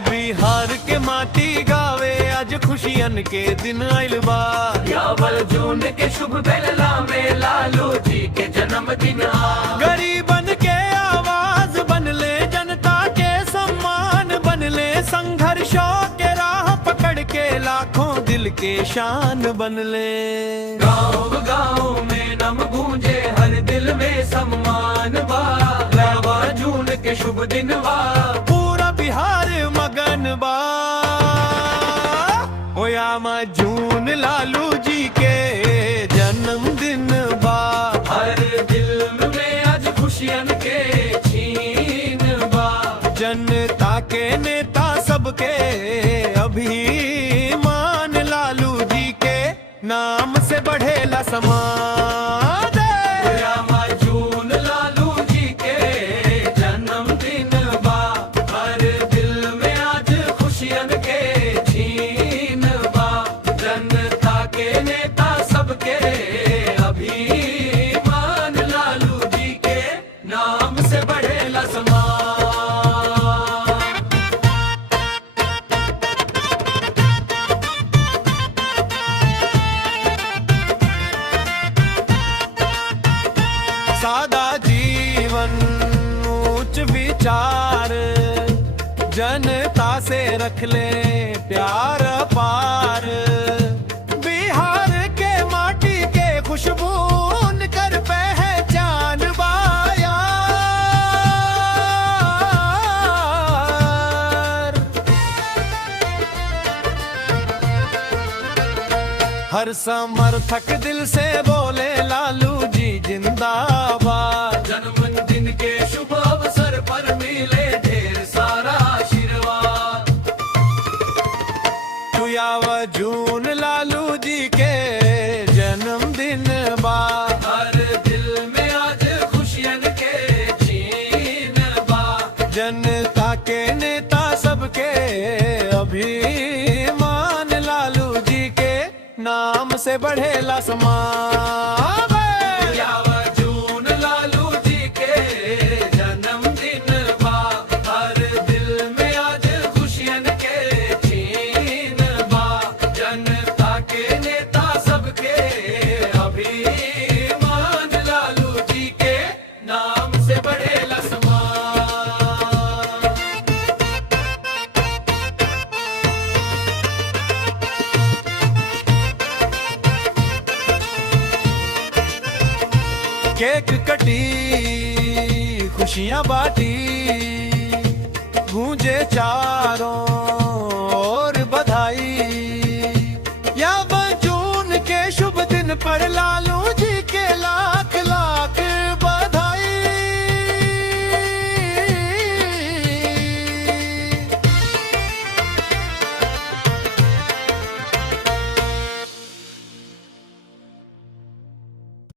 बिहार के माटी गावे आज खुशियन के दिन आइल बा। यावल जून के शुभ बेला में लालू जी के जन्मदिन आ। गरीबन के आवाज बनले, जनता के सम्मान बनले, संघर्षों के राह पकड़ के लाखों दिल के शान बनले। गाँव गाँव में नम गूंजे हर दिल में सम्मान बा। यावा जून के शुभ दिन बा, पूरा बिहार मगन बा। होयामा जून लालू जी के जन्मदिन बा। हर दिल में आज खुशियन के छीन बा। जनता के नेता सबके अभिमान लालू जी के नाम से बढ़ेला समाज। यामा जून लालू जी के जन्मदिन बा। हर दिल में आज खुशियन के छीन बा। जनता के नेता सबके अभिमान लालू जी के नाम से बढ़ेला समाज। सादा जीवन उच्च विचार, जनता से रख ले प्यार पार। बिहार के माटी के खुशबू कर पहचान बायार। हर समर्थक दिल से बोले लालू जी जिंदाबाद। जन्मदिन के शुभ अवसर पर मिले ढेर सारा आशीर्वाद। यावा जून लालू जी के जन्मदिन बा। हर दिल में आज खुशियन के छीन बा। जनता के नेता सबके अभिमान लालू जी के नाम से बढ़ेला समाज। यावा जून लालू जी के जन्मदिन बा। हर दिल में आज खुशियन के छीन बा। जनता के नेता सबके अभिमान लालू जी के नाम से बढ़ेला समाज। केक कटी खुशियां बाटी, गूंजे चारों